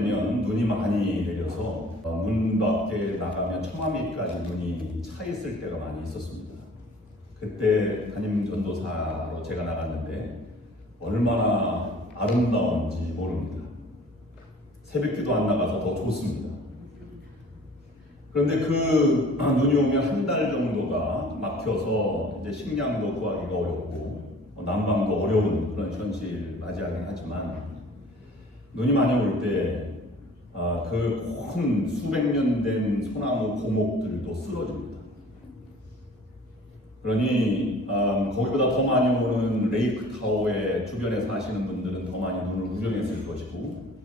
되면 눈이 많이 내려서 문 밖에 나가면 처마 밑까지 눈이 차 있을 때가 많이 있었습니다. 그때 담임 전도사로 제가 나갔는데 얼마나 아름다운지 모릅니다. 새벽기도 안 나가서 더 좋습니다. 그런데 그 눈이 오면 한 달 정도가 막혀서 이제 식량도 구하기가 어렵고 난방도 어려운 그런 현실 맞이하긴 하지만, 눈이 많이 올 때 그 큰 수백 년 된 소나무 고목들도 쓰러집니다. 그러니 거기보다 더 많이 오는 레이크 타워의 주변에 사시는 분들은 더 많이 눈을 구경했을 것이고,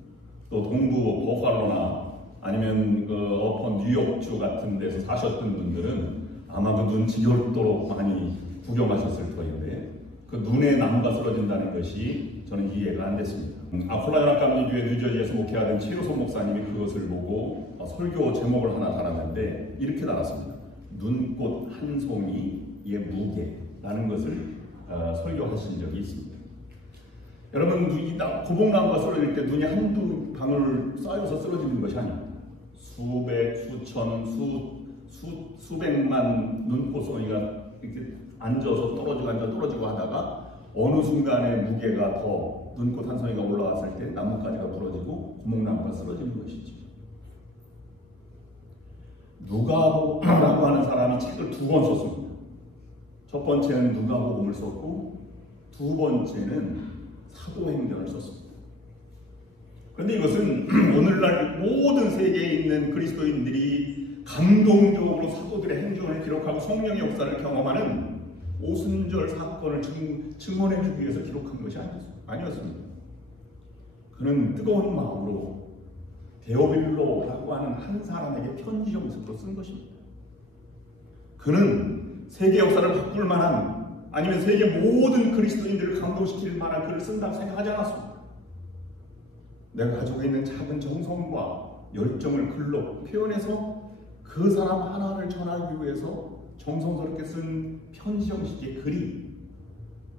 또 동부 버팔로나 아니면 어퍼 뉴욕주 같은 데서 사셨던 분들은 아마 그 눈 지겹도록 많이 구경하셨을 터인데, 그 눈에 나무가 쓰러진다는 것이 저는 이해가 안 됐습니다. 아폴라이언 감리교회 뉴저지에서 목회하던 최효선 목사님이 그것을 보고 설교 제목을 하나 달았는데 이렇게 달았습니다. 눈꽃 한 송이의 무게라는 것을 설교하신 적이 있습니다. 여러분, 고목나무가 쓰러질 때 눈이 한두 방울 쌓여서 쓰러지는 것이 아닙니다. 수백, 수천, 수백만 눈꽃송이가 이렇게 앉아서 떨어지고 하다가 어느 순간에 무게가 더 눈꽃 한 송이가 올라왔을 때 나뭇가지가 부러지고 고목나무가 쓰러지는 것이죠. 누가복음이라고 하는 사람이 책을 2권 썼습니다. 첫 번째는 누가복음을 썼고 두 번째는 사도행전을 썼습니다. 그런데 이것은 오늘날 모든 세계에 있는 그리스도인들이 감동적으로 사도들의 행전을 기록하고 성령의 역사를 경험하는 오순절 사건을 증언해 주기 위해서 기록한 것이 아니었습니다. 그는 뜨거운 마음으로 데오빌로라고 하는 한 사람에게 편지 형식으로 쓴 것입니다. 그는 세계 역사를 바꿀 만한, 아니면 세계 모든 그리스도인들을 감동시킬 만한 글을 쓴다고 생각하지 않았습니다. 내가 가지고 있는 작은 정성과 열정을 글로 표현해서 그 사람 하나를 전하기 위해서 정성스럽게 쓴 편지 형식의 글이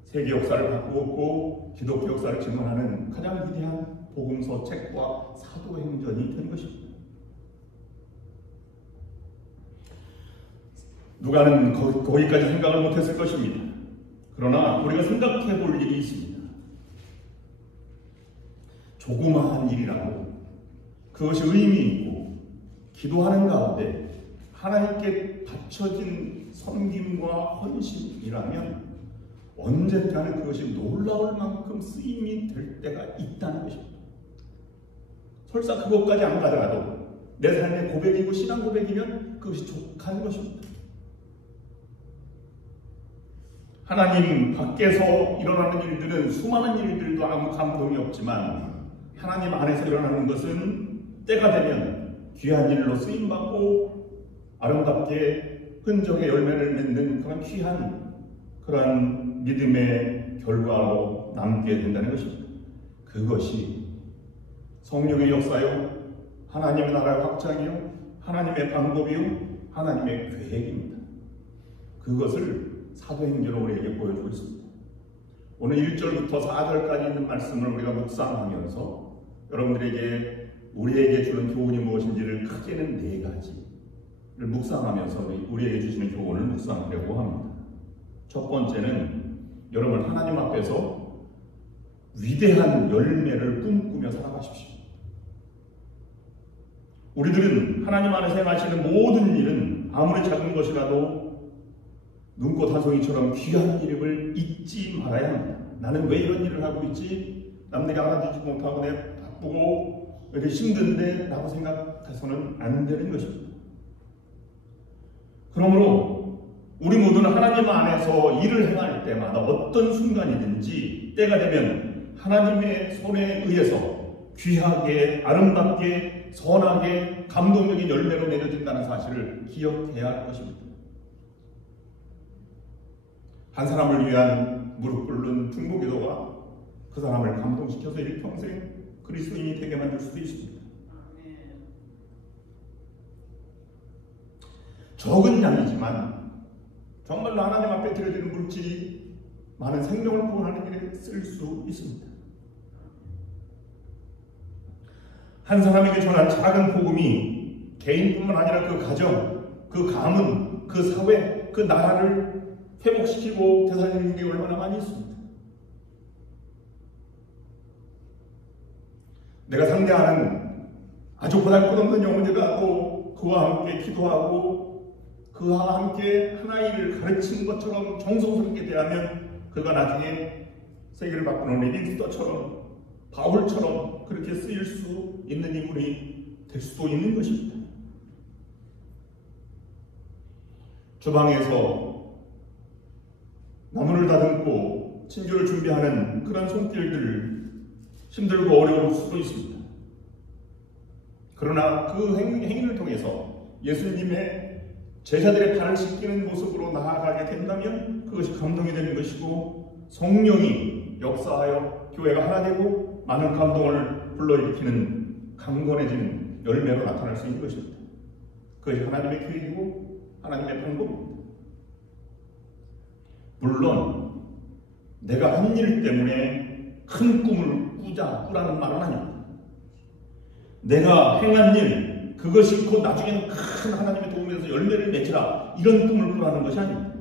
세계 역사를 바꾸었고 기독교 역사를 증언하는 가장 위대한 복음서 책과 사도행전이 된 것입니다. 누가는 거기까지 생각을 못했을 것입니다. 그러나 우리가 생각해 볼 일이 있습니다. 조그마한 일이라고 그것이 의미 있고 기도하는 가운데 하나님께 바쳐진 섬김과 헌신이라면 언젠가는 그것이 놀라울 만큼 쓰임이 될 때가 있다는 것입니다. 설사 그것까지 안 가더라도 내 삶의 고백이고 신앙 고백이면 그것이 족한 것입니다. 하나님 밖에서 일어나는 일들은 수많은 일들도 아무 감동이 없지만 하나님 안에서 일어나는 것은 때가 되면 귀한 일로 쓰임받고 아름답게 흔적의 열매를 맺는 그런 귀한 그런 믿음의 결과로 남게 된다는 것입니다. 그것이 성령의 역사요, 하나님의 나라의 확장이요, 하나님의 방법이요, 하나님의 계획입니다. 그것을 사도행전으로 우리에게 보여주고 있습니다. 오늘 1절부터 4절까지 있는 말씀을 우리가 묵상하면서 여러분들에게 우리에게 주는 교훈이 무엇인지를 크게는 4가지를 묵상하면서 우리에게 주시는 교훈을 묵상하려고 합니다. 첫 번째는 여러분 하나님 앞에서 위대한 열매를 꿈꾸며 살아가십시오. 우리들은 하나님 안에서 행하시는 모든 일은 아무리 작은 것이라도 눈꽃 한 송이처럼 귀한 일임을 잊지 말아야 합니다. 나는 왜 이런 일을 하고 있지? 남들이 알아주지 못하고 내 바쁘고 이렇게 힘든데 라고 생각해서는 안 되는 것입니다. 그러므로 우리 모두는 하나님 안에서 일을 행할 때마다 어떤 순간이든지 때가 되면 하나님의 손에 의해서 귀하게 아름답게 선하게 감동적인 열매로 맺어진다는 사실을 기억해야 할 것입니다. 한 사람을 위한 무릎 꿇는 중보기도가 그 사람을 감동시켜서 일평생 그리스도인이 되게 만들 수도 있습니다. 적은 양이지만 정말로 하나님 앞에 드려지는 물질이 많은 생명을 구원하는 일에 쓸 수 있습니다. 한 사람에게 전한 작은 복음이 개인뿐만 아니라 그 가정, 그 가문, 그 사회, 그 나라를 회복시키고 되살리는 게 얼마나 많이 있습니다. 내가 상대하는 아주 보잘것없는 영혼이가 또 그와 함께 기도하고 그와 함께 하나의 일을 가르치는 것처럼 정성스럽게 대하면 그가 나중에 세계를 바꾸는 리빙스터처럼 바울처럼 그렇게 쓰일 수 있는 인물이 될 수도 있는 것입니다. 주방에서 나무를 다듬고 친교를 준비하는 그런 손길들 힘들고 어려울 수도 있습니다. 그러나 그 행위를 통해서 예수님의 제자들의 발을 씻기는 모습으로 나아가게 된다면 그것이 감동이 되는 것이고 성령이 역사하여 교회가 하나 되고 많은 감동을 불러일으키는 강건해지는 열매로 나타날 수 있는 것입니다. 그것이 하나님의 계획이고 하나님의 방법입니다. 물론 내가 한 일 때문에 큰 꿈을 꾸라는 말은 아닙니다. 내가 행한 일 그것이 곧 나중에는 큰 하나님의 도움에서 열매를 맺으라 이런 꿈을 꾸라는 것이 아닙니다.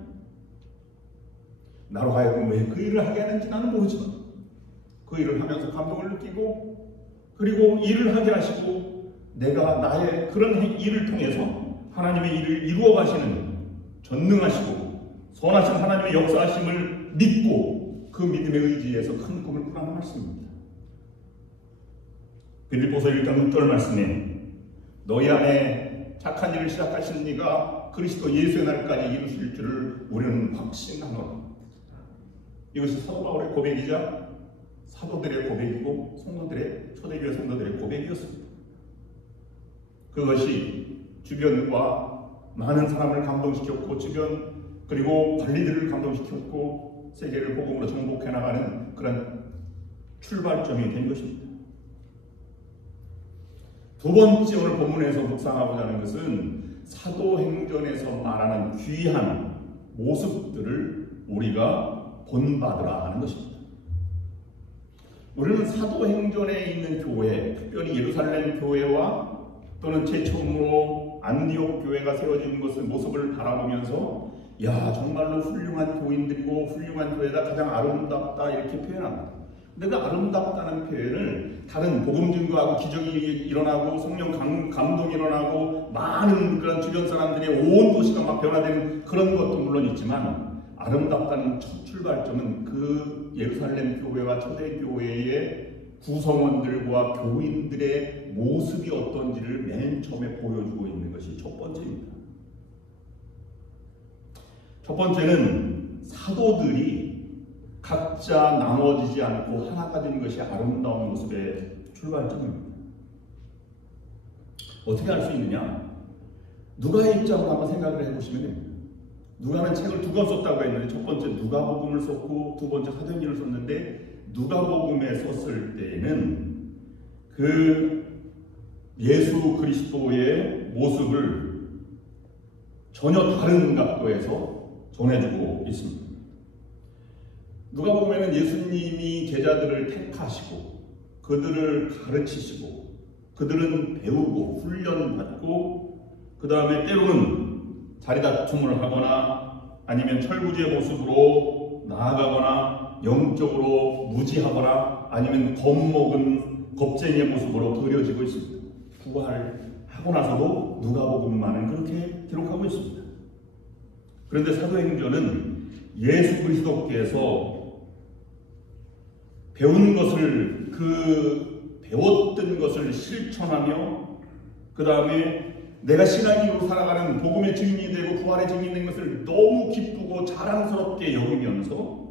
나로 하여금 왜 그 일을 하게 하는지 나는 모르지만 그 일을 하면서 감동을 느끼고 그리고 일을 하게 하시고 내가 나의 그런 일을 통해서 하나님의 일을 이루어 가시는 전능하시고 선하신 하나님의 역사하심을 믿고 그 믿음의 의지에서 큰 꿈을 꾸라는 말씀입니다. 빌립보서 1장 6절 말씀에 너희 안에 착한 일을 시작하신 이가 그리스도 예수의 날까지 이루실 줄을 우리는 확신하노라. 이것이 사도 바울의 고백이자 사도들의 고백이고 성도들의 초대교회 성도들의 고백이었습니다. 그것이 주변과 많은 사람을 감동시켰고 주변 그리고 관리들을 감동시켰고 세계를 복음으로 정복해 나가는 그런 출발점이 된 것입니다. 두 번째 오늘 본문에서 묵상하고자 하는 것은 사도행전에서 말하는 귀한 모습들을 우리가 본받으라 하는 것입니다. 우리는 사도행전에 있는 교회, 특별히 예루살렘 교회와 또는 최초로 안디옥 교회가 세워진 것의 모습을 바라보면서 야 정말로 훌륭한 교인들이고 훌륭한 교회다 가장 아름답다 이렇게 표현합니다. 근데 그 아름답다는 표현을 다른 복음 증거하고 기적이 일어나고 성령 감동이 일어나고 많은 그런 주변 사람들의 온 도시가 막 변화되는 그런 것도 물론 있지만 아름답다는 첫 출발점은 그 예루살렘 교회와 초대교회의 구성원들과 교인들의 모습이 어떤지를 맨 처음에 보여주고 있는 것이 첫 번째입니다. 첫 번째는 사도들이 각자 나눠지지 않고 하나가 된 것이 아름다운 모습의 출발점입니다. 어떻게 알 수 있느냐? 누가의 입장으로 한번 생각을 해보시면 됩니다. 누가는 책을 두 권 썼다고 했는데 첫 번째 누가복음을 썼고 두 번째 사도행전을 썼는데 누가복음에 썼을 때에는 그 예수 그리스도의 모습을 전혀 다른 각도에서 전해주고 있습니다. 누가복음에는 예수님이 제자들을 택하시고 그들을 가르치시고 그들은 배우고 훈련받고 그 다음에 때로는 자리다툼을 하거나 아니면 철부지의 모습으로 나아가거나 영적으로 무지하거나 아니면 겁먹은 겁쟁이의 모습으로 그려지고 있습니다. 부활하고 나서도 누가복음만은 그렇게 기록하고 있습니다. 그런데 사도행전은 예수 그리스도께서 배운 것을 배웠던 것을 실천하며 그 다음에 내가 신앙인으로 살아가는 복음의 증인이 되고 부활의 증인이 된 것을 너무 기쁘고 자랑스럽게 여기면서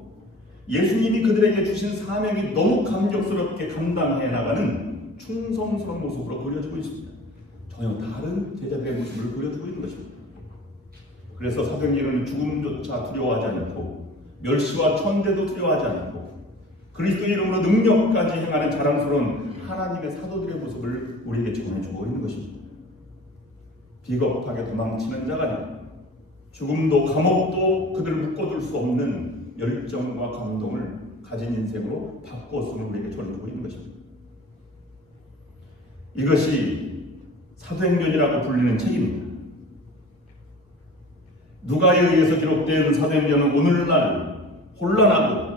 예수님이 그들에게 주신 사명이 너무 감격스럽게 감당해 나가는 충성스러운 모습으로 그려지고 있습니다. 전혀 다른 제자들의 모습을 그려주고 있는 것입니다. 그래서 사도행전은 죽음조차 두려워하지 않고 멸시와 천대도 두려워하지 않고 그리스도의 이름으로 능력까지 행하는 자랑스러운 하나님의 사도들의 모습을 우리에게 전해주고 있는 것입니다. 비겁하게 도망치는 자가 아니라 죽음도 감옥도 그들을 묶어둘 수 없는 열정과 감동을 가진 인생으로 바꿨음을 우리에게 전해주고 있는 것입니다. 이것이 사도행전이라고 불리는 책입니다. 누가에 의해서 기록된 사도행전은 오늘날 혼란하고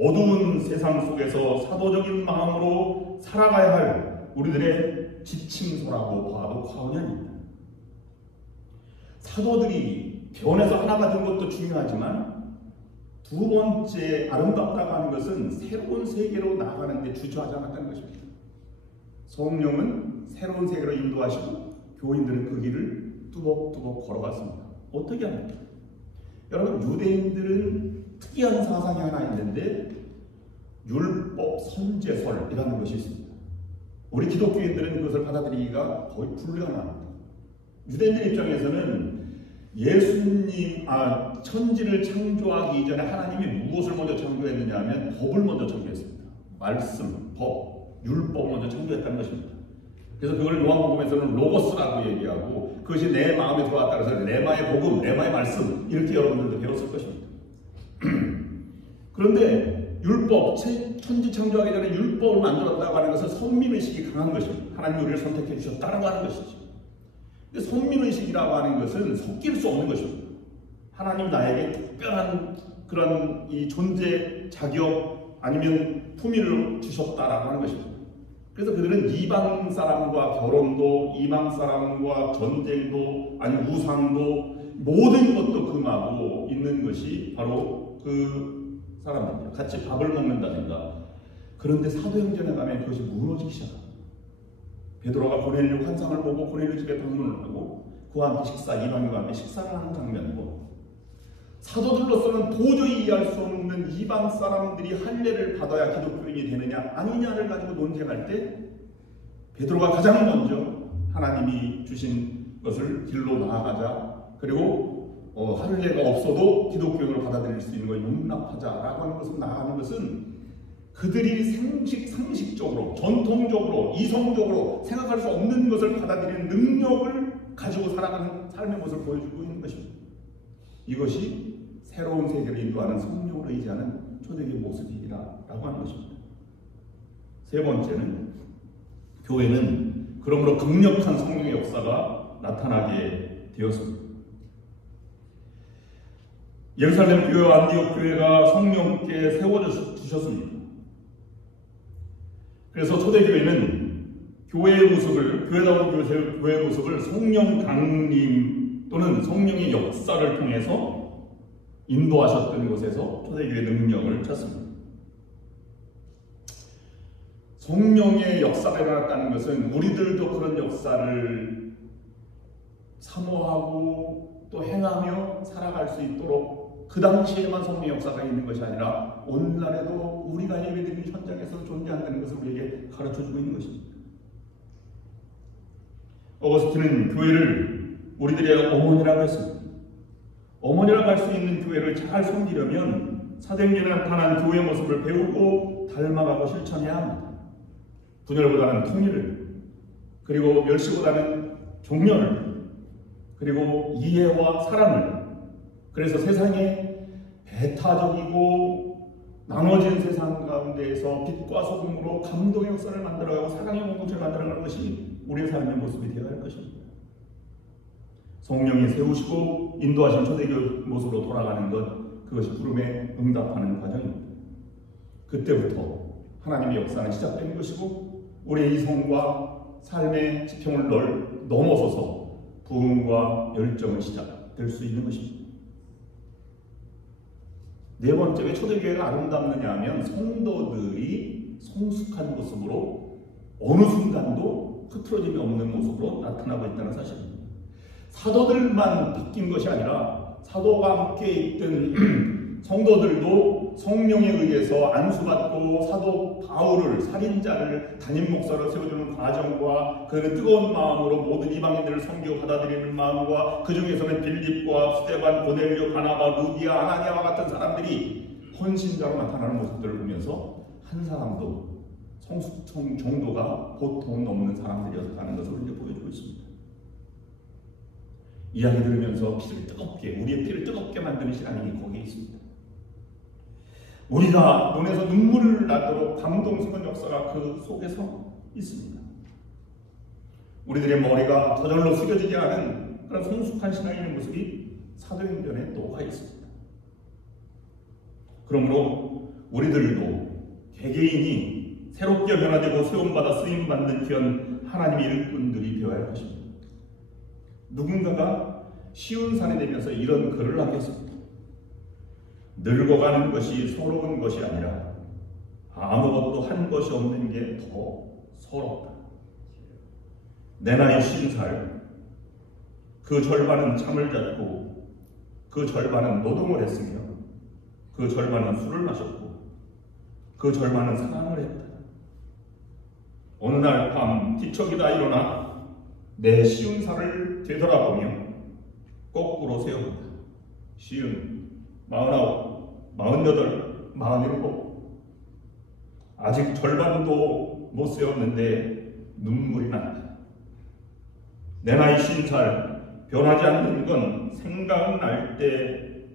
어두운 세상 속에서 사도적인 마음으로 살아가야 할 우리들의 지침서라고 봐도 과언이 아닙니다. 사도들이 변해서 하나가 된 것도 중요하지만 두 번째 아름답다고 하는 것은 새로운 세계로 나아가는 데 주저하지 않았다는 것입니다. 성령은 새로운 세계로 인도하시고 교인들은 그 길을 뚜벅뚜벅 걸어갔습니다. 어떻게 합니까? 여러분, 유대인들은 특이한 사상이 하나 있는데 율법 선제설이라는 것이 있습니다. 우리 기독교인들은 그것을 받아들이기가 거의 불가능합니다. 유대인들 입장에서는 예수님, 천지를 창조하기 이전에 하나님이 무엇을 먼저 창조했느냐 하면 법을 먼저 창조했습니다. 말씀, 법, 율법을 먼저 창조했다는 것입니다. 그래서 그걸 요한복음에서는 로고스라고 얘기하고 그것이 내 마음에 들어왔다 그래서 레마의 복음, 레마의 말씀 이렇게 여러분들도 배웠을 것입니다. 그런데 율법, 천지 창조하기 전에 율법을 만들었다고 하는 것은 선민의식이 강한 것입니다. 하나님이 우리를 선택해 주셨다고 하는 것이죠. 근데 선민의식이라고 하는 것은 섞일 수 없는 것입니다. 하나님 나에게 특별한 그런 이 존재 자격 아니면 품위를 주셨다라고 하는 것입니다. 그래서 그들은 이방 사람과 결혼도, 이방 사람과 전쟁도, 아니 우상도, 모든 것도 금하고 있는 것이 바로 그 사람들입니다. 같이 밥을 먹는다든가. 그런데 사도행전에 가면 그것이 무너지기 시작합니다. 베드로가 고넬료 환상을 보고 고넬료 집에 방문을 하고 그와 함께 이방인과 함께 식사를 하는 장면이고, 사도들로서는 도저히 이해할 수 없는 이방 사람들이 할례를 받아야 기독교인이 되느냐 아니냐를 가지고 논쟁할 때 베드로가 가장 먼저 하나님이 주신 것을 길로 나아가자, 그리고 할례가 없어도 기독교인으로 받아들일 수 있는 걸 용납하자라고 하는 것을 나아가는 것은 그들이 상식적으로, 전통적으로, 이성적으로 생각할 수 없는 것을 받아들이는 능력을 가지고 살아가는 삶의 모습을 보여주고 있는 것입니다. 이것이 새로운 세계를 인도하는 성령을 의지하는 초대교회 모습이라고 하는 것입니다. 세 번째는, 교회는 그러므로 강력한 성령의 역사가 나타나게 되었습니다. 예루살렘 교회와 안디옥 교회가 성령께 세워주셨습니다. 그래서 초대교회는 교회의 모습을, 교회다운 교회의 모습을 성령 강림 또는 성령의 역사를 통해서 인도하셨던 곳에서 초대교회의 능력을 찾습니다. 성령의 역사가 일어났다는 것은 우리들도 그런 역사를 사모하고 또 행하며 살아갈 수 있도록 그 당시에만 성령의 역사가 있는 것이 아니라 오늘날에도 우리가 예배드리는 현장에서 존재한다는 것을 우리에게 가르쳐주고 있는 것입니다. 어거스틴은 교회를 우리들의 어머니라고 했습니다. 어머니라고 할 수 있는 교회를 잘 섬기려면 사도행전에 나타난 교회의 모습을 배우고 닮아가고 실천해야 합니다. 분열보다는 통일을, 그리고 멸시보다는 격려를, 그리고 이해와 사랑을. 그래서 세상에 배타적이고 나눠진 세상 가운데에서 빛과 소금으로 감동의 역사를 만들어가고 사랑의 공동체를 만들어가는 것이 우리의 삶의 모습이 되어야 할 것입니다. 성령이 세우시고 인도하신 초대교회 모습으로 돌아가는 것, 그것이 부름에 응답하는 과정입니다. 그때부터 하나님의 역사는 시작된 것이고 우리의 이성과 삶의 지평을 넘어서서 부흥과 열정은 시작될 수 있는 것입니다. 네 번째, 왜 초대교회가 아름답느냐 하면 성도들이 성숙한 모습으로 어느 순간도 흐트러짐이 없는 모습으로 나타나고 있다는 사실입니다. 사도들만 바뀐 것이 아니라 사도가 함께 있던 성도들도 성령에 의해서 안수받고 사도 바울을, 살인자를 담임 목사로 세워주는 과정과 그 뜨거운 마음으로 모든 이방인들을 섬기고 받아들이는 마음과 그 중에서는 빌립과 스데반, 고넬료, 바나바, 루디아, 아나니아와 같은 사람들이 헌신자로 나타나는 모습들을 보면서 한 사람도 성숙성 정도가 보통 넘는 사람들이었다는 것을 이제 보여주고 있습니다. 이야기 들으면서 피를 뜨겁게, 우리의 피를 뜨겁게 만드는 시간이 거기에 있습니다. 우리가 눈에서 눈물을 나도록 감동스러운 역사가 그 속에서 있습니다. 우리들의 머리가 저절로 숙여지게 하는 그런 성숙한 신앙인의 모습이 사도행전에 녹아 있습니다. 그러므로 우리들도 개개인이 새롭게 변화되고 세움받아 쓰임받는 귀한 하나님의 일꾼들이 되어야 할 것입니다. 누군가가 쉬운 산에 되면서 이런 글을 하겠습니다. 늙어가는 것이 서러운 것이 아니라 아무것도 한 것이 없는 게 더 서럽다. 내 나이 50살, 그 절반은 잠을 잤고 그 절반은 노동을 했으며 그 절반은 술을 마셨고 그 절반은 사랑을 했다. 어느 날 밤 뒤척이다 일어나 내 50살을 되돌아보며 거꾸로 세워본다. 50, 49, 48, 47 아직 절반도 못 세웠는데 눈물이 난다. 내 나이 50살 변하지 않는 건 생각날 때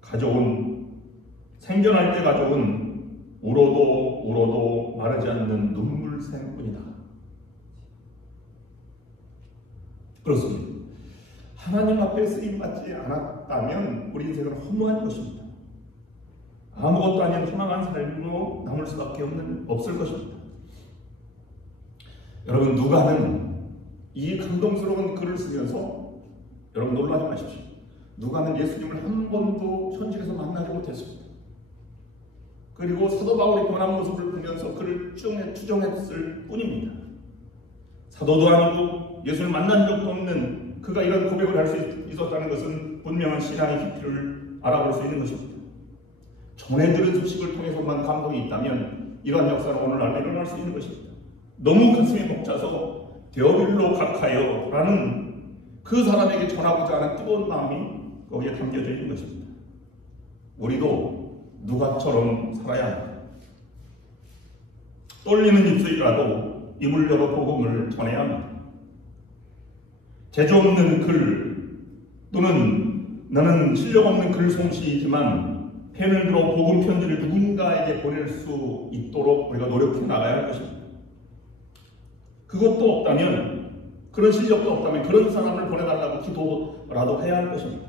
가져온 생겨날 때 가져온 울어도 마르지 않는 눈물샘뿐이다. 그렇습니다. 하나님 앞에 쓰임받지 않았다면 우리 인생은 허무한 것입니다. 아무것도 아닌 허망한 삶으로 남을 수밖에 없을 것입니다. 여러분, 누가는 이 감동스러운 글을 쓰면서 여러분 놀라지 마십시오. 누가는 예수님을 한 번도 현실에서 만나지 못했습니다. 그리고 사도 바울의 변한 모습을 보면서 그를 추정했을 뿐입니다. 사도도 아니고 예수를 만난 적도 없는 그가 이런 고백을 할 수 있었다는 것은 분명한 신앙의 깊이를 알아볼 수 있는 것입니다. 전해 들은 소식을 통해서만 감동이 있다면 이러한 역사는 오늘날 일어날 수 있는 것입니다. 너무 가슴이 벅차서 데오빌로 각하여 라는 그 사람에게 전하고자 하는 뜨거운 마음이 거기에 담겨져 있는 것입니다. 우리도 누가처럼 살아야 합니다. 떨리는 입술이라도 입을 열어 복음을 전해야 합니다. 재주 없는 글 또는 나는 실력 없는 글솜씨이지만 펜을 들어 복음 편지를 누군가에게 보낼 수 있도록 우리가 노력해 나가야 할 것입니다. 그것도 없다면, 그런 실력도 없다면 그런 사람을 보내달라고 기도라도 해야 할 것입니다.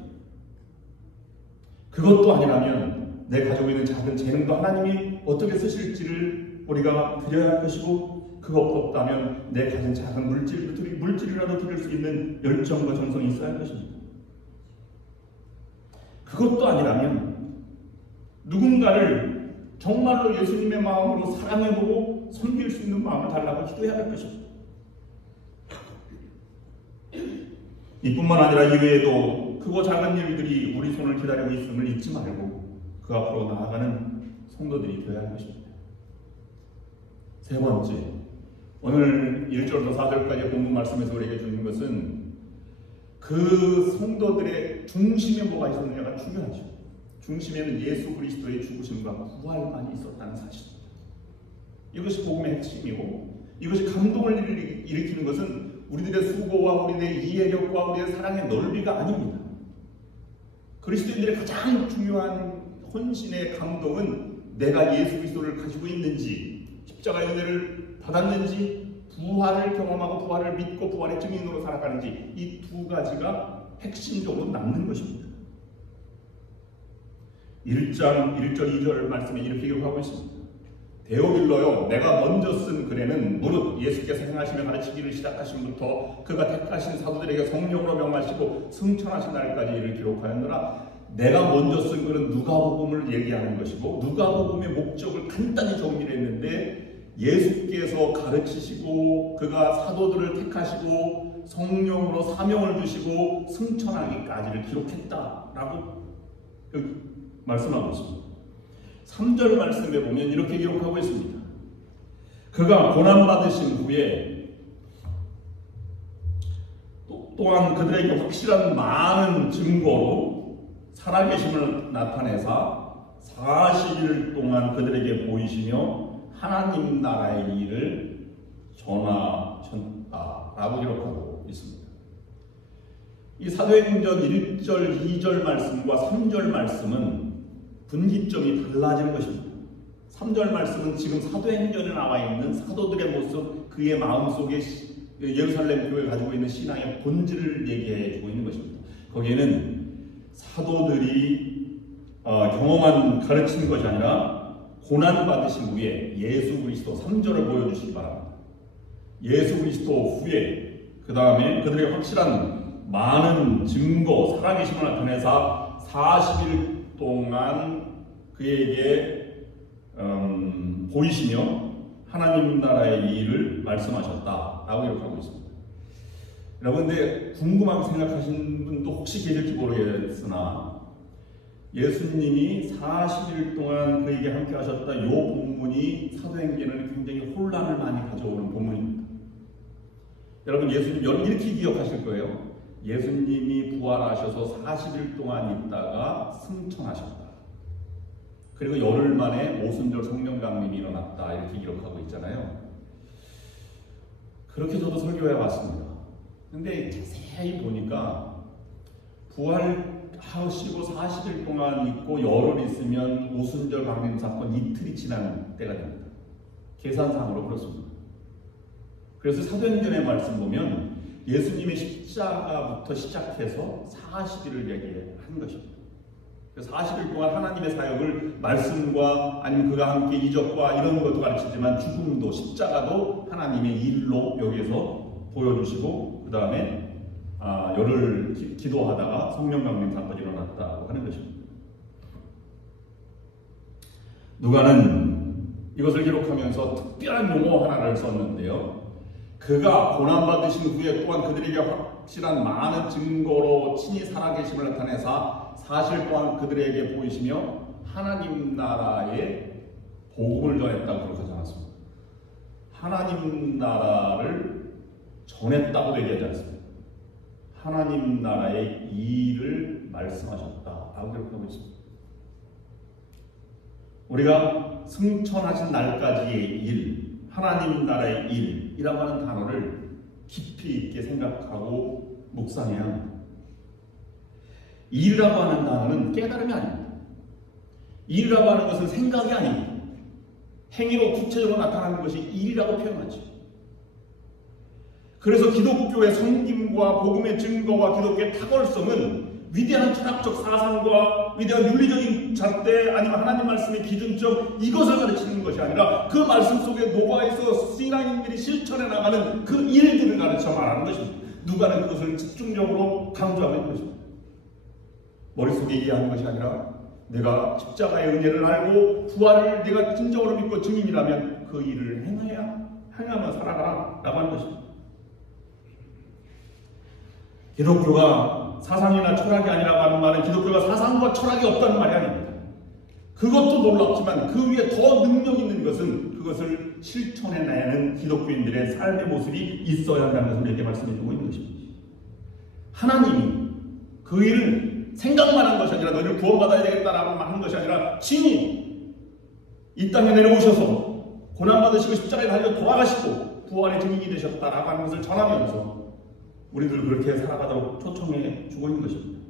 그것도 아니라면 내 가지고 있는 작은 재능도 하나님이 어떻게 쓰실지를 우리가 드려야 할 것이고, 그것도 없다면 내 가진 작은 물질이라도 드릴 수 있는 열정과 정성이 있어야 할 것입니다. 그것도 아니라면 누군가를 정말로 예수님의 마음으로 사랑해보고 섬길 수 있는 마음을 달라고 기도해야 할 것입니다. 이뿐만 아니라 이외에도 크고 작은 일들이 우리 손을 기다리고 있음을 잊지 말고 그 앞으로 나아가는 성도들이 되어야 할 것입니다. 세 번째, 오늘 1절부터 4절까지 본문 말씀에서 우리에게 주는 것은 그 성도들의 중심에 뭐가 있었느냐가 중요하죠. 중심에는 예수 그리스도의 죽으심과 부활만이 있었다는 사실입니다. 이것이 복음의 핵심이고, 이것이 감동을 일으키는 것은 우리들의 수고와 우리들의 이해력과 우리의 사랑의 넓이가 아닙니다. 그리스도인들의 가장 중요한 헌신의 감동은 내가 예수 그리스도를 가지고 있는지, 십자가의 은혜를 받았는지, 부활을 경험하고 부활을 믿고 부활의 증인으로 살아가는지, 이 두 가지가 핵심적으로 남는 것입니다. 1장 1절 2절 말씀에 이렇게 기록하고 있습니다. 데오빌로요, 내가 먼저 쓴 글에는 무릇 예수께서 행하시며 가르치기를 시작하신부터 그가 택하신 사도들에게 성령으로 명하시고 승천하신 날까지 이를 기록하였노라. 내가 먼저 쓴 글은 누가복음을 얘기하는 것이고, 누가복음의 목적을 간단히 정리를 했는데, 예수께서 가르치시고 그가 사도들을 택하시고 성령으로 사명을 주시고 승천하기까지를 기록했다라고 말씀하고 있습니다. 3절 말씀에 보면 이렇게 기록하고 있습니다. 그가 고난받으신 후에 또한 그들에게 확실한 많은 증거로 살아계심을 나타내사 40일 동안 그들에게 보이시며 하나님 나라의 일을 전하셨다라고 기록하고 있습니다. 이 사도행전 1절, 2절 말씀과 3절 말씀은 분기점이 달라지는 것입니다. 3절 말씀은 지금 사도행전에 나와 있는 사도들의 모습, 그의 마음속에 예루살렘 교회가 가지고 있는 신앙의 본질을 얘기해 주고 있는 것입니다. 거기에는 사도들이 경험한 가르치는 것이 아니라 고난받으신 후에 예수 그리스도 3절을 보여주시기 바랍니다. 예수 그리스도 후에 그 다음에 그들의 확실한 많은 증거, 살아계심을 나타내사 40일 동안 그에게 보이시며 하나님 나라의 일을 말씀하셨다라고 기록하고 있습니다. 여러분, 근데 궁금하게 생각하시는 분도 혹시 계실지 모르겠으나 예수님이 40일 동안 그에게 함께 하셨다 이 본문이 사도행전에는 굉장히 혼란을 많이 가져오는 본문입니다. 여러분, 예수님 이렇게 기억하실 거예요. 예수님이 부활하셔서 40일 동안 있다가 승천하셨다. 그리고 열흘 만에 오순절 성령 강림이 일어났다. 이렇게 기록하고 있잖아요. 그렇게 저도 설교해 봤습니다. 근데 자세히 보니까 부활하시고 40일 동안 있고 열흘 있으면 오순절 강림 사건 이틀이 지난 때가 됩니다. 계산상으로 그렇습니다. 그래서 사도행전의 말씀 보면 예수님의 십자가부터 시작해서 40일을 얘기한 것입니다. 40일 동안 하나님의 사역을 말씀과 아니면 그가 함께 이적과 이런 것도 가르치지만 죽음도 십자가도 하나님의 일로 여기에서 보여주시고 그 다음에 열흘 기도하다가 성령 강림 사건이 일어났다고 하는 것입니다. 누가는 이것을 기록하면서 특별한 용어 하나를 썼는데요. 그가 고난받으신 후에 또한 그들에게 확실한 많은 증거로 친히 살아계심을 나타내사 사실 또한 그들에게 보이시며 하나님 나라의 복음을 전했다고 기록하지 않았습니다. 하나님 나라를 전했다고 얘기하지 않습니다. 하나님 나라의 일을 말씀하셨다라고 기록하고 있습니다. 우리가 승천하신 날까지의 일, 하나님 나라의 일이라고 하는 단어를 깊이 있게 생각하고 묵상해야 합니다. 일이라고 하는 단어는 깨달음이 아닙니다. 일이라고 하는 것은 생각이 아닙니다. 행위로 구체적으로 나타나는 것이 일이라고 표현하죠. 그래서 기독교의 섬김과 복음의 증거와 기독교의 탁월성은 위대한 철학적 사상과 위대한 윤리적인 잣대 아니면 하나님 말씀의 기준점 이것을 가르치는 것이 아니라 그 말씀 속에 녹아있어 신앙인들이 실천해 나가는 그 일들을 가르쳐 말하는 것입니다. 누가는 그것을 집중적으로 강조하고 있는 것입니다. 머릿속에 이해하는 것이 아니라 내가 십자가의 은혜를 알고 부활을 내가 진정으로 믿고 증인이라면 그 일을 행하며 살아가라 라고 하는 것입니다. 기독교가 사상이나 철학이 아니라고 하는 말은 기독교가 사상과 철학이 없다는 말이 아닙니다. 그것도 놀랍지만 그 위에 더 능력 있는 것은 그것을 실천해내는 기독교인들의 삶의 모습이 있어야 한다는 것을 이렇게 말씀해주고 있는 것입니다. 하나님이 그 일을 생각만 한 것이 아니라 너희를 구원받아야 되겠다라고 하는 것이 아니라 친히 이 땅에 내려오셔서 고난받으시고 십자가에 달려 돌아가시고 부활의 증인이 되셨다라고 하는 것을 전하면서 우리들 그렇게 살아가도록 초청해 주고 있는 것입니다.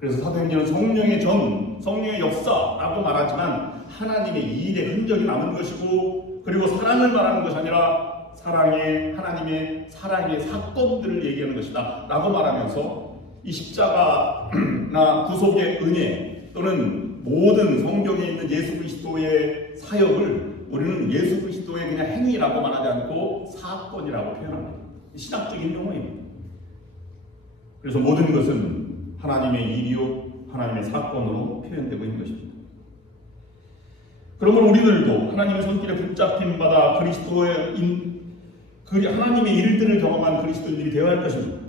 그래서 사도행전은 성령의 역사라고 말하지만 하나님의 일의 흔적이 남은 것이고 그리고 사랑을 말하는 것이 아니라 하나님의 사랑의 사건들을 얘기하는 것이다 라고 말하면서 이 십자가나 구속의 은혜 또는 모든 성경에 있는 예수 그리스도의 사역을 우리는 예수 그리스도의 그냥 행위라고 말하지 않고 사건이라고 표현합니다. 신학적인 용어입니다. 그래서 모든 것은 하나님의 일이요 하나님의 사건으로 표현되고 있는 것입니다. 그러면 우리들도 하나님의 손길에 붙잡힌 바다 하나님의 일들을 경험한 그리스도인들이 되어야 할 것입니다.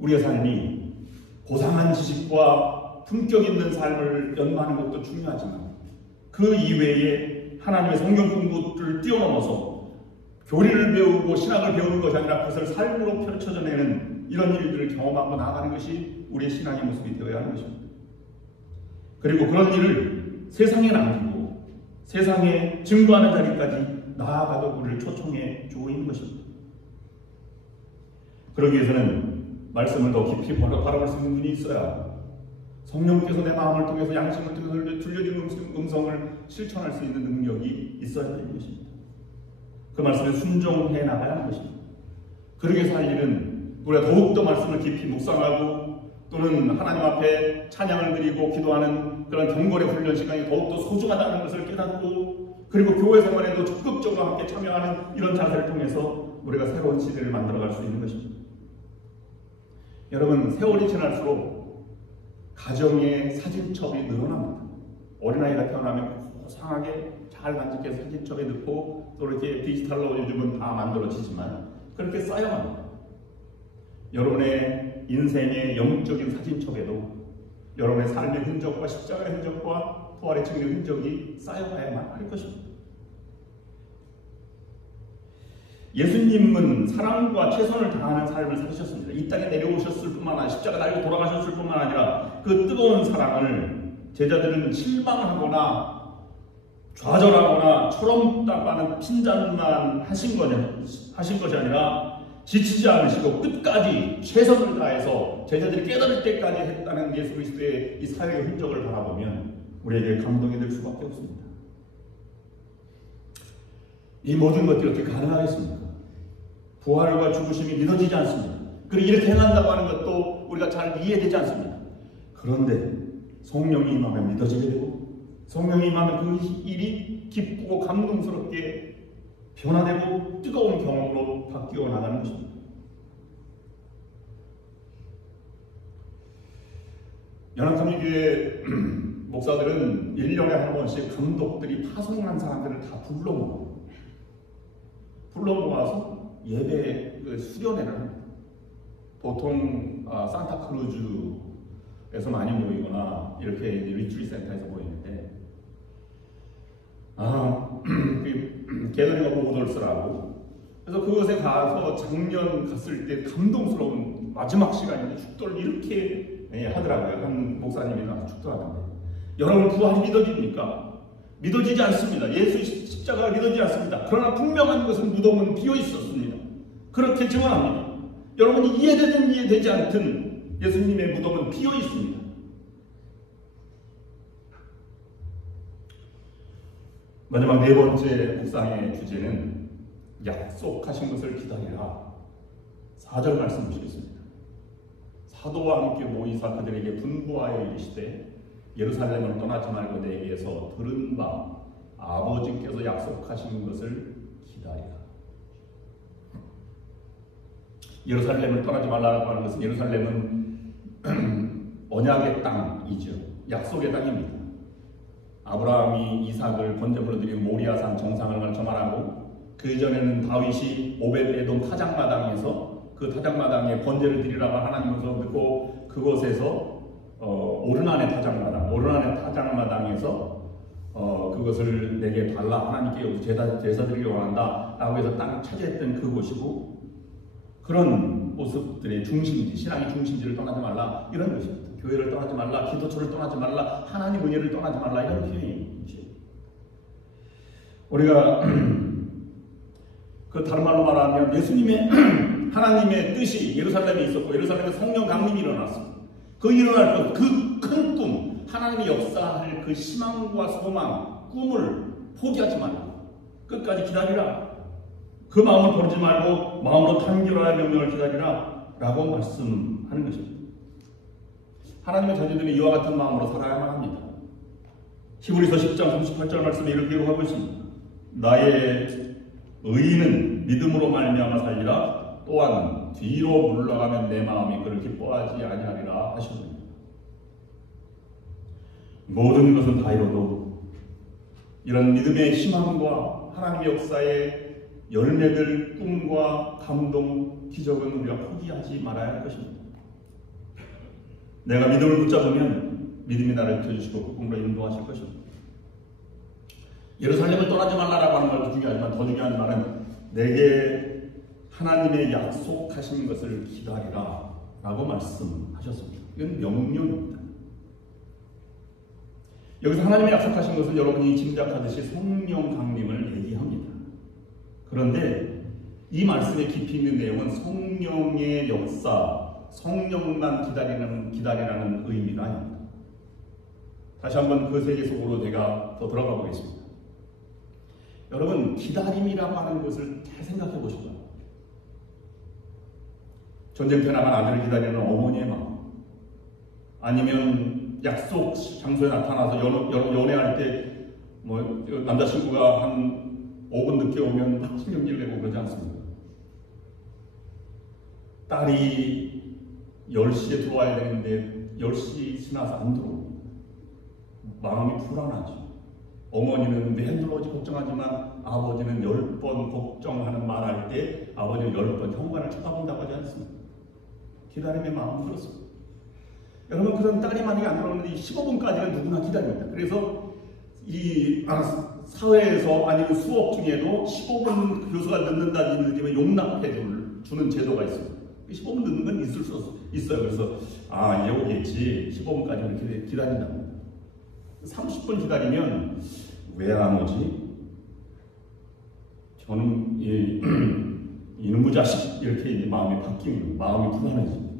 우리의 삶이 고상한 지식과 품격 있는 삶을 연마하는 것도 중요하지만 그 이외에 하나님의 성경 공부를 뛰어넘어서 교리를 배우고 신학을 배우는 것이 아니라 그것을 삶으로 펼쳐져내는 이런 일들을 경험하고 나아가는 것이 우리의 신앙의 모습이 되어야 하는 것입니다. 그리고 그런 일을 세상에 남기고 세상에 증거하는 자리까지 나아가도록 우리를 초청해 주고 있는 것입니다. 그러기 위해서는 말씀을 더 깊이 바라볼 수 있는 눈이 있어야 성령께서 내 마음을 통해서 양심을 통해서 들려주는 음성을 실천할 수 있는 능력이 있어야 되는 것입니다. 그 말씀에 순종해 나가야 하는 것입니다. 그러기 위해서 할 일은 우리가 더욱더 말씀을 깊이 묵상하고 또는 하나님 앞에 찬양을 드리고 기도하는 그런 경건의 훈련 시간이 더욱더 소중하다는 것을 깨닫고, 그리고 교회 생활에도 적극적으로 함께 참여하는 이런 자세를 통해서 우리가 새로운 시대를 만들어갈 수 있는 것입니다. 여러분, 세월이 지날수록 가정의 사진첩이 늘어납니다. 어린아이가 태어나면 고상하게 잘 간직해서 사진첩에 넣고 또 이렇게 디지털로 요즘은 다 만들어지지만 그렇게 쌓여갑니다. 여러분의 인생의 영적인 사진첩에도 여러분의 삶의 흔적과 십자가의 흔적과 부활의 증거의 흔적이 쌓여가야만 할 것입니다. 예수님은 사랑과 최선을 다하는 삶을 사셨습니다. 이 땅에 내려오셨을 뿐만 아니라 십자가 달고 돌아가셨을 뿐만 아니라 그 뜨거운 사랑을 제자들은 실망하거나 좌절하거나 철없다고 하는 핀잔만 하신 것이 아니라 지치지 않으시고 끝까지 최선을 다해서 제자들이 깨달을 때까지 했다는 예수 그리스도의 이 사역의 흔적을 바라보면 우리에게 감동이 될 수밖에 없습니다. 이 모든 것들이 어떻게 가능하겠습니까? 부활과 죽으심이 믿어지지 않습니다. 그리고 이렇게 행한다고 하는 것도 우리가 잘 이해되지 않습니다. 그런데 성령이 임하면 믿어지게 되고, 성령이 임하면 그 일이 기쁘고 감동스럽게 변화되고 뜨거운 경험으로 바뀌어 나가는 것입니다. 연합성리교회 목사들은 1년에 한 번씩 감독들이 파송한 사람들을 다 불러 모아서 예배 수련회를 합니다. 보통 산타크루즈에서 많이 모이거나 이렇게 리트리트 센터에서 모이는데, 게더링 오브 오더스라고, 그래서 그곳에 가서 작년 갔을 때 감동스러운 마지막 시간인데 축도를 이렇게 하더라고요. 한 목사님이 가서 축도하던데, 여러분 부활이 믿어집니까? 믿어지지 않습니다. 예수의 십자가가 믿어지지 않습니다. 그러나 분명한 것은 무덤은 비어 있었습니다. 그렇게 증언합니다. 여러분이 이해되든 이해되지 않든 예수님의 무덤은 비어 있습니다. 마지막 네 번째 묵상의 주제는 약속하신 것을 기다리라. 4절 말씀 보시겠습니다. 사도와 함께 모이사 그들에게 분부하여 이르시되 예루살렘을 떠나지 말고 내게서 들은 바 아버지께서 약속하신 것을 기다리라. 예루살렘을 떠나지 말라고 하는 것은, 예루살렘은 언약의 땅이죠. 약속의 땅입니다. 아브라함이 이삭을 번제물로 드린 모리아산 정상을 점하라고, 그 전에는 다윗이 오벳에돔 타작마당에서 그 타작마당에 번제를 드리라고 하나님께서 듣고 그곳에서 오르난의 타작마당에서 그것을 내게 달라, 하나님께 제사 드리기 원한다 라고 해서 땅을 차지했던 그곳이고, 그런 모습들의 중심지, 신앙의 중심지를 떠나지 말라, 이런 것입니다. 교회를 떠나지 말라, 기도처를 떠나지 말라, 하나님 은혜를 떠나지 말라, 이런 표현이죠. 우리가 그 다른 말로 말하면 예수님의 하나님의 뜻이 예루살렘에 있었고, 예루살렘에 성령 강림이 일어났습니다. 그 일어날 것, 그 큰 꿈, 하나님이 역사할 그 희망과 소망, 꿈을 포기하지 말고 끝까지 기다리라. 그 마음을 버리지 말고 마음으로 탄결하여 명령을 기다리라 라고 말씀하는 것입니다. 하나님의 자녀들이 이와 같은 마음으로 살아야만 합니다. 히브리서 10장 38절 말씀에 이렇게 기록하고 있습니다. 나의 의인은 믿음으로 말미암아 살리라. 또한 뒤로 물러가면 내 마음이 그를 기뻐하지 아니하리라 하셨습니다. 모든 것은 다 이뤄도 이런 믿음의 희망과 하나님의 역사의 열매들, 꿈과 감동, 기적은 우리가 포기하지 말아야 할 것입니다. 내가 믿음을 붙잡으면 믿음이 나를 펴주시고 그 꿈으로 인도하실 것입니다. 예루살렘을 떠나지 말라라고 하는 말도 중요하지만 더 중요한 말은 내게 하나님의 약속하신 것을 기다리라 라고 말씀하셨습니다. 이건 명령입니다. 여기서 하나님의 약속하신 것은 여러분이 짐작하듯이 성령 강림을 얘기합니다. 그런데 이 말씀에 깊이 있는 내용은 성령의 역사, 성령만 기다리라는 의미가 아닙니다. 다시 한번 그 세계 속으로 제가 더 들어가 보겠습니다. 여러분, 기다림이라고 하는 것을 잘 생각해 보시고, 전쟁터에 나간 아들을 기다리는 어머니의 마음, 아니면 약속 장소에 나타나서 연애할 때 뭐 남자친구가 한 5분 늦게 오면 막 신경질 내고 그러지 않습니까? 딸이 10시에 들어와야 되는데 10시 지나서 안 들어오고 마음이 불안하죠. 어머니는 왜 안 들어오지 걱정하지만 아버지는 10번 걱정하는 말 할 때 아버지는 10번 현관을 쳐다본다고 하지 않습니까? 기다림의 마음은 그렇습니다. 여러분, 그런 딸이 만약에 안 들어오는데 15분까지는 누구나 기다립니다. 그래서 이 사회에서 아니면 수업 중에도 15분 교수가 늦는다는 면 용납해 주는 제도가 있습니다. 15분 늦는 건 있을 수 있어요. 그래서 이제 오겠지. 15분까지는 기다린다고. 30분 기다리면 왜 안 오지? 저는 이놈의 자식 이렇게 이제 마음이 바뀌는, 마음이 불안해집니다.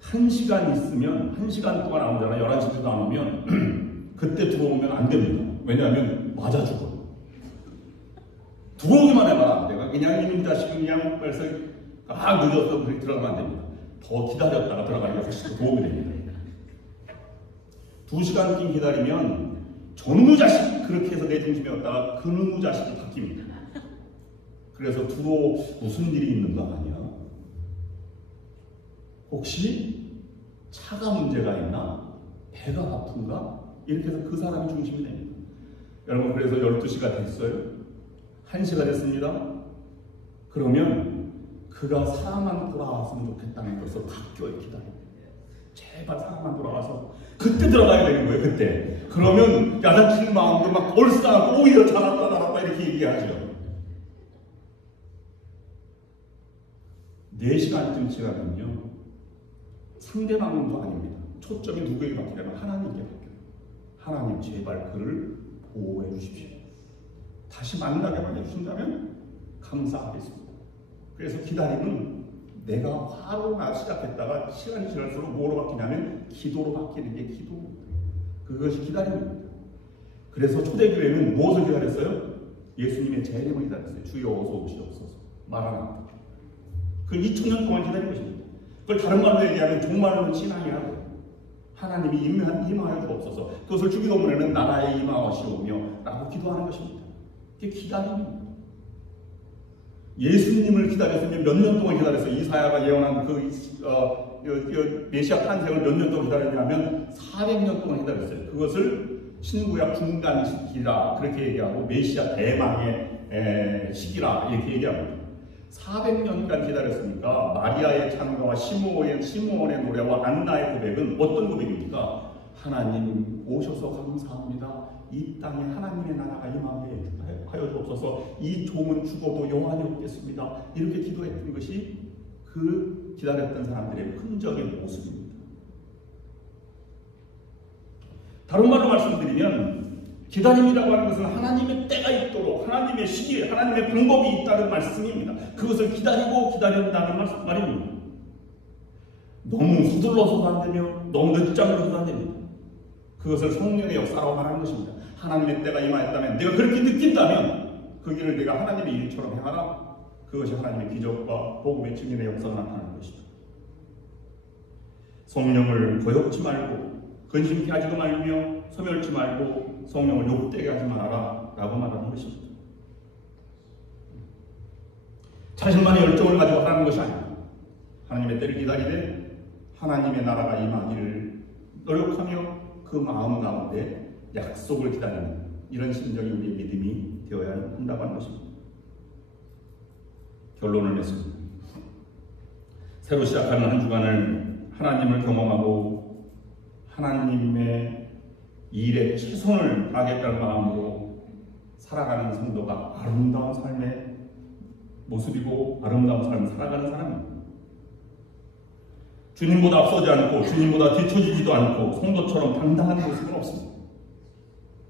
1시간 있으면 1시간 동안 안 오잖아요. 11시도 안 오면 그때 들어오면 안 됩니다. 왜냐하면 맞아 죽어. 들어오기만 해봐 안 돼요. 그냥 이놈의 자식은 그냥 벌써 늦어서 그렇게 들어가면 안 됩니다. 더 기다렸다가 들어가니까 훨씬 더 도움이 됩니다. 2시간 긴 기다리면 저놈의 자식 그렇게 해서 내 중심이었다가 그놈의 자식이 바뀝니다. 그래서 무슨 일이 있는 거 아니야? 혹시 차가 문제가 있나? 배가 아픈가? 이렇게 해서 그 사람이 중심이 됩니다. 여러분, 그래서 12시가 됐어요. 1시가 됐습니다. 그러면 그가 사람만 돌아왔으면 좋겠다는 것을 바뀌어요. 기다려요. 제발 사람만 돌아와서 그때 들어가야 되는 거예요. 그때. 그러면 야단치는 마음도 막 얼싸하고 오히려 잘한다 이렇게 얘기하죠. 4시간쯤 지나면요, 상대방도 아닙니다. 초점이 누구에게 바뀌냐면 하나님께 바뀌어요. 하나님, 제발 그를 보호해 주십시오. 다시 만나게만 해주신다면 감사하겠습니다. 그래서 기다림은 내가 화로 시작했다가 시간이 지날수록 뭐로 바뀌냐면 기도로 바뀌는 게 기도입니다. 그것이 기다림입니다. 그래서 초대교회는 무엇을 기다렸어요? 예수님의 재림을 기다렸어요. 주여 어서 오시옵소서. 말하는 그 2000년 동안 기다린 것입니다. 그걸 다른 말로 얘기하면 종말론 신앙이라고 해요. 하나님이 임하여 주옵소서. 그것을 주기도문에는 나라에 임하시오며 라고 기도하는 것입니다. 그게 기다림입니다. 예수님을 기다렸으면 몇 년 동안 기다렸어요. 이사야가 예언한 메시아 탄생을 몇 년 동안 기다렸냐면 400년 동안 기다렸어요. 그것을 신구약 중간 시기라 그렇게 얘기하고 메시아 대망의 시기라 이렇게 얘기합니다. 400년간 기다렸으니까 마리아의 찬가와 시므온의 노래와 안나의 고백은 어떤 고백입니까? 하나님 오셔서 감사합니다. 이 땅에 하나님의 나라가 임하게 하여 주옵소서. 이 종은 죽어도 여한이 없겠습니다. 이렇게 기도했던 것이 그 기다렸던 사람들의 흔적의 모습입니다. 다른 말로 말씀드리면 기다림이라고 하는 것은 하나님의 때가 있도록 하나님의 시기에 하나님의 방법이 있다는 말씀입니다. 그것을 기다린다는 말입니다. 너무 서둘러서도 안 되며 너무 늦장으로도 안 됩니다. 그것을 성령의 역사라고 말하는 것입니다. 하나님의 때가 임하였다면, 내가 그렇게 느낀다면 그 길을 내가 하나님의 일처럼 행하라. 그것이 하나님의 기적과 복음의 증인의 역사가 나타나는 것이다. 성령을 거역지 말고 근심케 하지도 말며 소멸치 말고 성령을 욕되게 하지 말아라 라고 말하는 것입니다. 자신만의 열정을 가지고 하라는 것이 아닙니다. 하나님의 때를 기다리되 하나님의 나라가 임하기를 노력하며 그 마음 가운데 약속을 기다리는 이런 심정이 우리의 믿음이 되어야 한다고 하는 것입니다. 결론을 맺습니다. 새로 시작하는 한 주간을 하나님을 경험하고 하나님의 일에 최선을 다하겠다는 마음으로 살아가는 성도가 아름다운 삶의 모습이고 아름다운 삶을 살아가는 사람입니다. 주님보다 앞서지 않고 주님보다 뒤처지지도 않고 성도처럼 당당한 모습은 없습니다.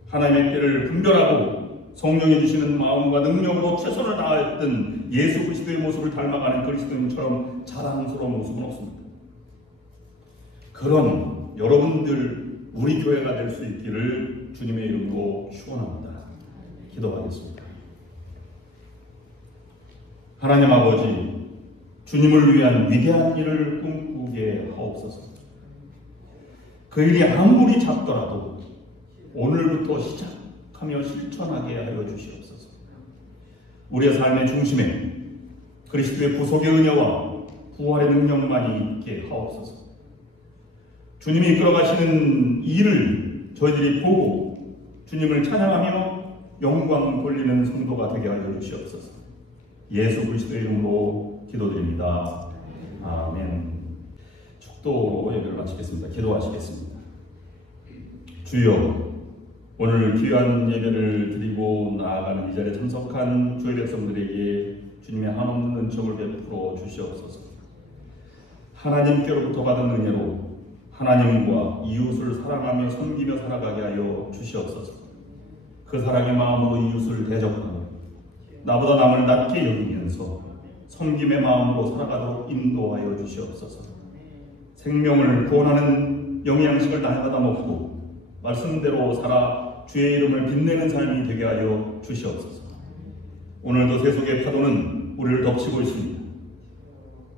하나님의 때를 분별하고 성령이 주시는 마음과 능력으로 최선을 다했던 예수 그리스도의 모습을 닮아가는 그리스도인처럼 자랑스러운 모습은 없습니다. 그런 여러분들 우리 교회가 될 수 있기를 주님의 이름으로 축원합니다. 기도하겠습니다. 하나님 아버지, 주님을 위한 위대한 일을 꿈꾸게 하옵소서. 그 일이 아무리 작더라도 오늘부터 시작하며 실천하게 하여 주시옵소서. 우리의 삶의 중심에 그리스도의 구속의 은혜와 부활의 능력만이 있게 하옵소서. 주님이 이끌어가시는 일을 저희들이 보고 주님을 찬양하며 영광 돌리는 성도가 되게 하여 주시옵소서. 예수 그리스도의 이름으로 기도드립니다. 아멘. 축도로 예배를 마치겠습니다. 기도하시겠습니다. 주여, 오늘 귀한 예배를 드리고 나아가는 이 자리에 참석한 주의 백성들에게 주님의 한없는 은총을 베풀어 주시옵소서. 하나님께로부터 받은 은혜로 하나님과 이웃을 사랑하며 섬기며 살아가게 하여 주시옵소서. 그 사랑의 마음으로 이웃을 대접하며 나보다 남을 낮게 여기면서 섬김의 마음으로 살아가도록 인도하여 주시옵소서. 생명을 구원하는 영양식을 날마다 먹고 말씀대로 살아 주의 이름을 빛내는 삶이 되게 하여 주시옵소서. 오늘도 세속의 파도는 우리를 덮치고 있습니다.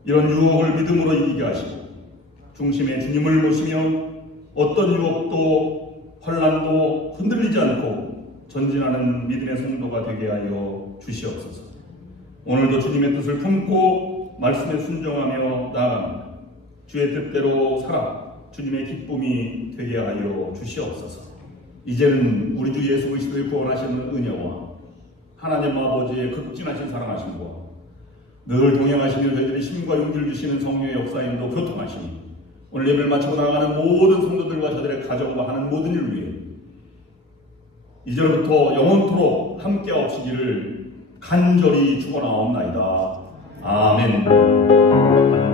이런 유혹을 믿음으로 이기게 하시고 중심에 주님을 모시며 어떤 유혹도 환난도 흔들리지 않고 전진하는 믿음의 성도가 되게 하여 주시옵소서. 오늘도 주님의 뜻을 품고 말씀에 순종하며 나아갑니다. 주의 뜻대로 살아 주님의 기쁨이 되게 하여 주시옵소서. 이제는 우리 주 예수 그리스도의 구원하시는 은혜와 하나님 아버지의 극진하신 사랑하심과 늘 동행하시며 저희들의 힘과 용기를 주시는 성령의 역사임도 교통하시니 오늘 예배를 마치고 나아가는 모든 성도들과 저들의 가정과 하는 모든 일을 위해 이제로부터 영원토록 함께 하옵시기를 간절히 축원하옵나이다. 아멘.